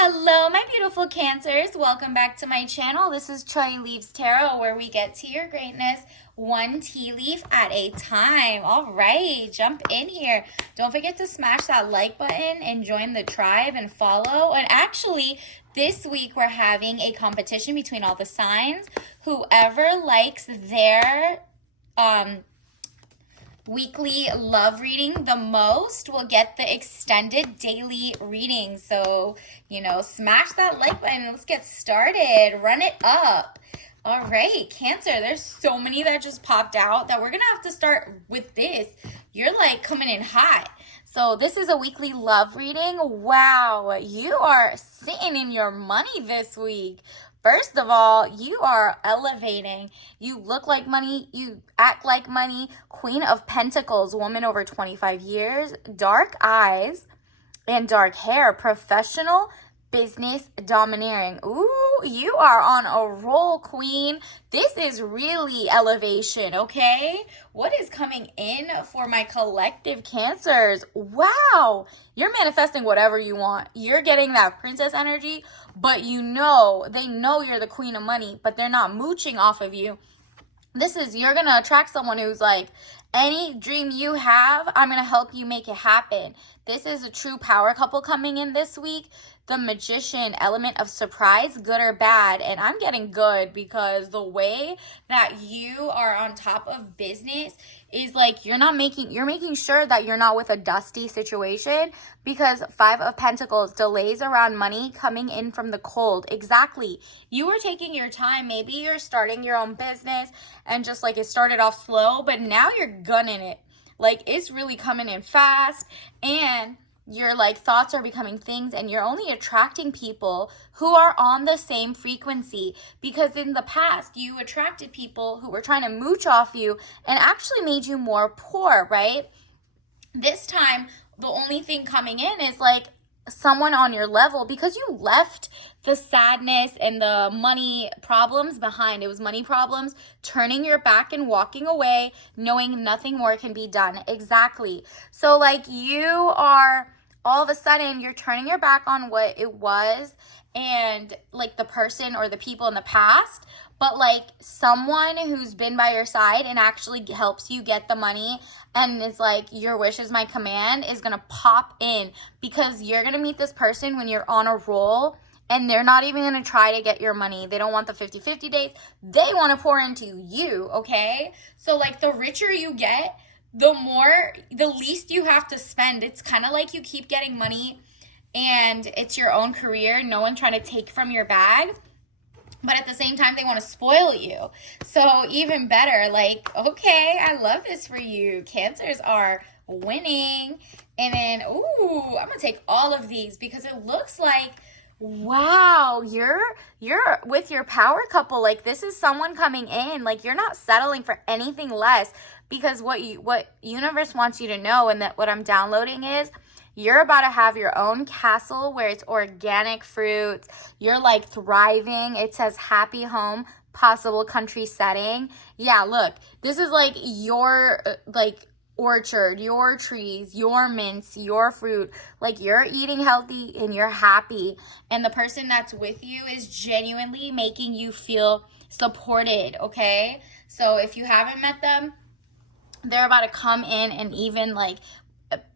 Hello, my beautiful Cancers. Welcome back to my channel. This is Choi Leaves Tarot, where we get to your greatness one tea leaf at a time. All right, jump in here. Don't forget to smash that like button and join the tribe and follow. And actually, this week we're having a competition between all the signs. Whoever likes their weekly love reading the most will get the extended daily reading. So, smash that like button and let's get started. Run it up. All right, Cancer, there's so many that just popped out that we're going to have to start with this. You're like coming in hot. So this is a weekly love reading. Wow, you are sitting in your money this week. First of all, you are elevating. You look like money. You act like money. Queen of Pentacles, woman over 25 years, dark eyes and dark hair, professional, business, domineering. Ooh, you are on a roll, queen. This is really elevation, okay? What is coming in for my collective Cancers? Wow, you're manifesting whatever you want. You're getting that princess energy, but they know you're the queen of money, but they're not mooching off of you. You're going to attract someone who's like, any dream you have, I'm going to help you make it happen. This is a true power couple coming in this week. The magician element of surprise, good or bad. And I'm getting good because the way that you are on top of business is like you're making sure that you're not with a dusty situation, because Five of Pentacles, delays around money coming in from the cold. Exactly. You were taking your time. Maybe you're starting your own business and just like it started off slow, but now you're gunning it. Like it's really coming in fast, and your like thoughts are becoming things, and you're only attracting people who are on the same frequency, because in the past you attracted people who were trying to mooch off you and actually made you more poor, right? This time, the only thing coming in is like someone on your level, because you left the sadness and the money problems behind. It was money problems, turning your back and walking away, knowing nothing more can be done. Exactly. So like you are, all of a sudden you're turning your back on what it was and like the person or the people in the past, but like someone who's been by your side and actually helps you get the money and is like, your wish is my command, is going to pop in, because you're going to meet this person when you're on a roll, and they're not even going to try to get your money. They don't want the 50-50 dates. They want to pour into you, okay? So like the richer you get, the least you have to spend. It's kind of like you keep getting money and it's your own career. No one trying to take from your bag. But at the same time, they want to spoil you. So even better, like, okay, I love this for you. Cancers are winning. And then, ooh, I'm going to take all of these because it looks like, wow, you're with your power couple. Like, this is someone coming in. Like, you're not settling for anything less, because what universe wants you to know, and that what I'm downloading is, you're about to have your own castle where it's organic fruits. You're like thriving. It says happy home, possible country setting. Yeah, look, this is like your orchard, your trees, your mints, your fruit. Like you're eating healthy and you're happy. And the person that's with you is genuinely making you feel supported, okay? So if you haven't met them, they're about to come in and even like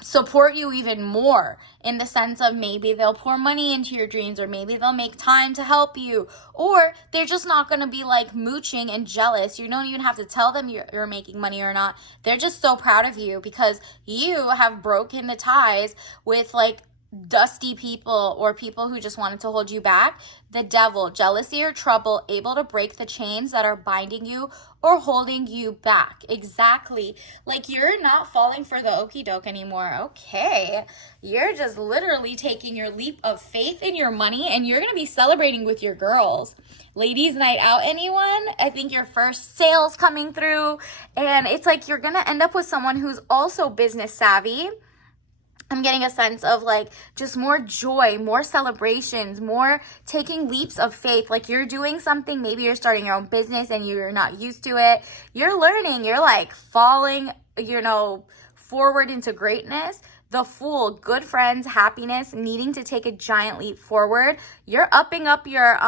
support you even more, in the sense of maybe they'll pour money into your dreams, or maybe they'll make time to help you, or they're just not going to be like mooching and jealous. You don't even have to tell them you're making money or not. They're just so proud of you because you have broken the ties with like dusty people or people who just wanted to hold you back. The devil, jealousy or trouble, able to break the chains that are binding you or holding you back. Exactly. Like you're not falling for the okie doke anymore. Okay. You're just literally taking your leap of faith in your money, and you're going to be celebrating with your girls. Ladies night out, anyone? I think your first sales coming through, and it's like you're going to end up with someone who's also business savvy. I'm getting a sense of like just more joy, more celebrations, more taking leaps of faith. Like you're doing something, maybe you're starting your own business and you're not used to it. You're learning, you're like falling, forward into greatness. the Fool, good friends, happiness, needing to take a giant leap forward. You're upping up your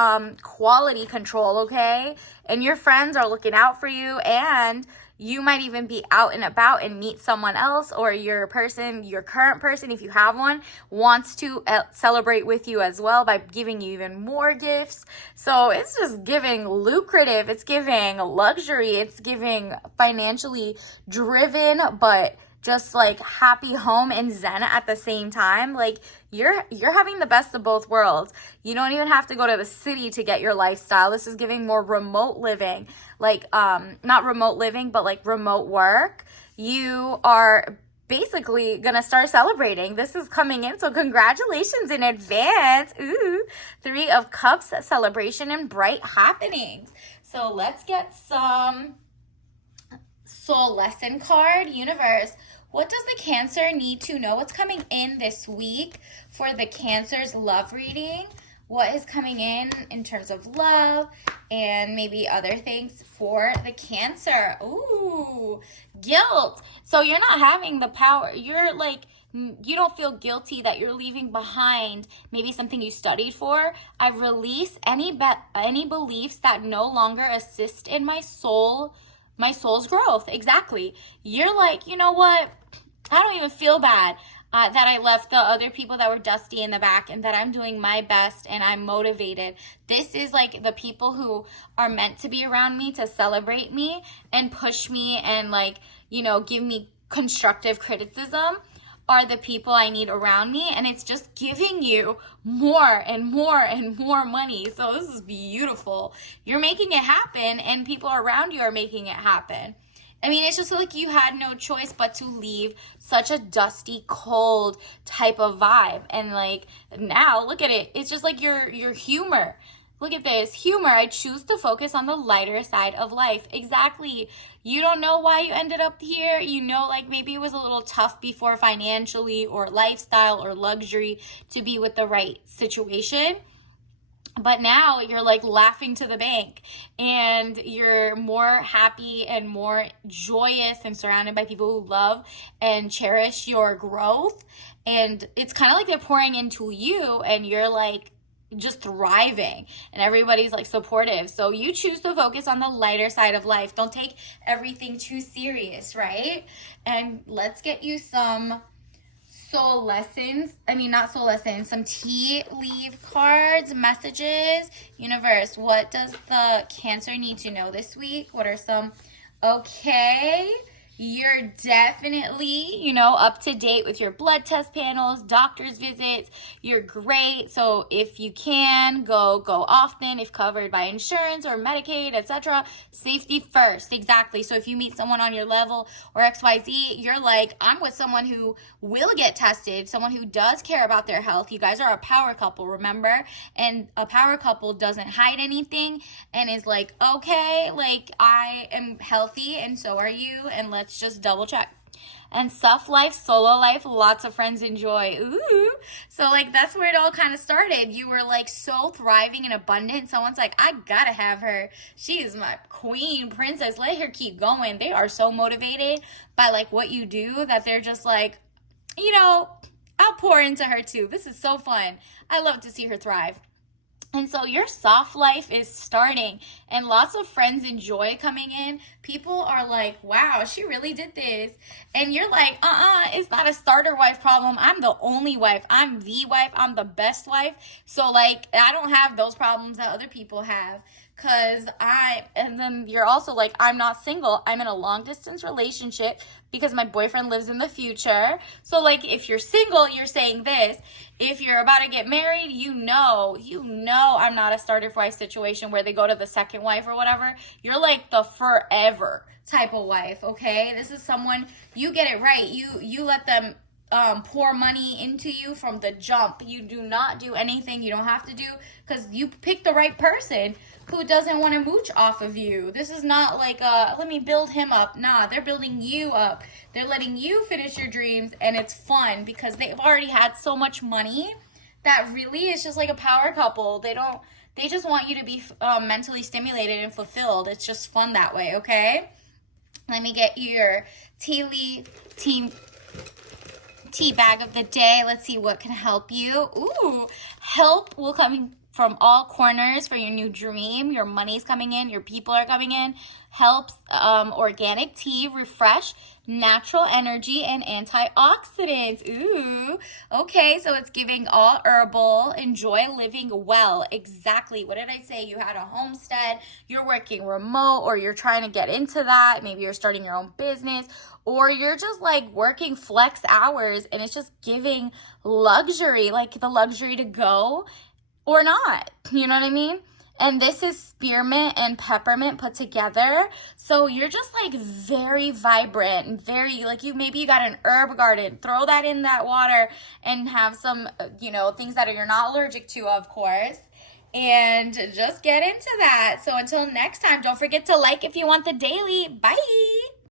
quality control, okay? And your friends are looking out for you, and you might even be out and about and meet someone else, or your current person, if you have one, wants to celebrate with you as well by giving you even more gifts. So it's just giving lucrative, it's giving luxury, it's giving financially driven, but just like happy home and zen at the same time. Like you're having the best of both worlds. You don't even have to go to the city to get your lifestyle. This is giving more remote living, like not remote living, but like remote work. You are basically gonna start celebrating. This is coming in, so congratulations in advance. Ooh, 3 of Cups, celebration and bright happenings. So let's get some soul lesson card. Universe, what does the Cancer need to know? What's coming in this week for the Cancer's love reading? What is coming in terms of love and maybe other things for the Cancer? Ooh, guilt. So you're not having the power. You're like, you don't feel guilty that you're leaving behind maybe something you studied for. I release any beliefs that no longer assist in my soul's growth. Exactly. You're like, you know what? I don't even feel bad that I left the other people that were dusty in the back, and that I'm doing my best and I'm motivated. This is like the people who are meant to be around me to celebrate me and push me and like, you know, give me constructive criticism are the people I need around me, and it's just giving you more and more and more money. So this is beautiful. You're making it happen, and people around you are making it happen. I mean, it's just like you had no choice but to leave such a dusty, cold type of vibe. And like now, look at it. It's just like your humor. Look at this. Humor. I choose to focus on the lighter side of life. Exactly. You don't know why you ended up here. You know, like maybe it was a little tough before financially or lifestyle or luxury to be with the right situation. But now you're like laughing to the bank, and you're more happy and more joyous and surrounded by people who love and cherish your growth. And it's kind of like they're pouring into you, and you're like just thriving, and everybody's like supportive. So you choose to focus on the lighter side of life. Don't take everything too serious, right? And let's get you some soul lessons. I mean, not soul lessons, some tea leaf cards, messages. Universe, what does the Cancer need to know this week? What are some, okay, you're definitely, you know, up to date with your blood test panels, doctor's visits. You're great. So if you can, go often if covered by insurance or Medicaid, etc. Safety first. Exactly. So if you meet someone on your level or XYZ, you're like, I'm with someone who will get tested, someone who does care about their health. You guys are a power couple, remember? And a power couple doesn't hide anything and is like, okay, like I am healthy and so are you, and let's just double check. And soft life, solo life, lots of friends enjoy. Ooh. So like that's where it all kind of started. You were like so thriving and abundant. Someone's like, I gotta have her. She is my queen, princess. Let her keep going. They are so motivated by like what you do that they're just like, you know, I'll pour into her too. This is so fun. I love to see her thrive. And so your soft life is starting, and lots of friends enjoy coming in. People are like, wow, she really did this. And you're like, it's not a starter wife problem. I'm the only wife. I'm the wife. I'm the best wife. So like, I don't have those problems that other people have. And then you're also like, I'm not single. I'm in a long distance relationship because my boyfriend lives in the future. So like, if you're single, you're saying this. If you're about to get married, you know, I'm not a starter wife situation where they go to the second wife or whatever. You're like the forever type of wife, okay? This is someone, you get it right. You let them pour money into you from the jump. You do not do anything you don't have to do because you pick the right person who doesn't want to mooch off of you. This is not like, let me build him up. Nah, they're building you up. They're letting you finish your dreams, and it's fun because they've already had so much money that really is just like a power couple. They just want you to be mentally stimulated and fulfilled. It's just fun that way, okay? Let me get your tea leaf team. tea bag of the day. Let's see what can help you. Ooh, help will come from all corners for your new dream. Your money's coming in, your people are coming in. Helps organic tea, refresh, natural energy, and antioxidants. Ooh, okay, so it's giving all herbal. Enjoy living well. Exactly. What did I say? You had a homestead, you're working remote, or you're trying to get into that. Maybe you're starting your own business, or you're just like working flex hours and it's just giving luxury, like the luxury to go or not. You know what I mean? And this is spearmint and peppermint put together. So you're just like very vibrant and very like maybe you got an herb garden. Throw that in that water and have some, things that you're not allergic to, of course. And just get into that. So until next time, don't forget to like if you want the daily. Bye.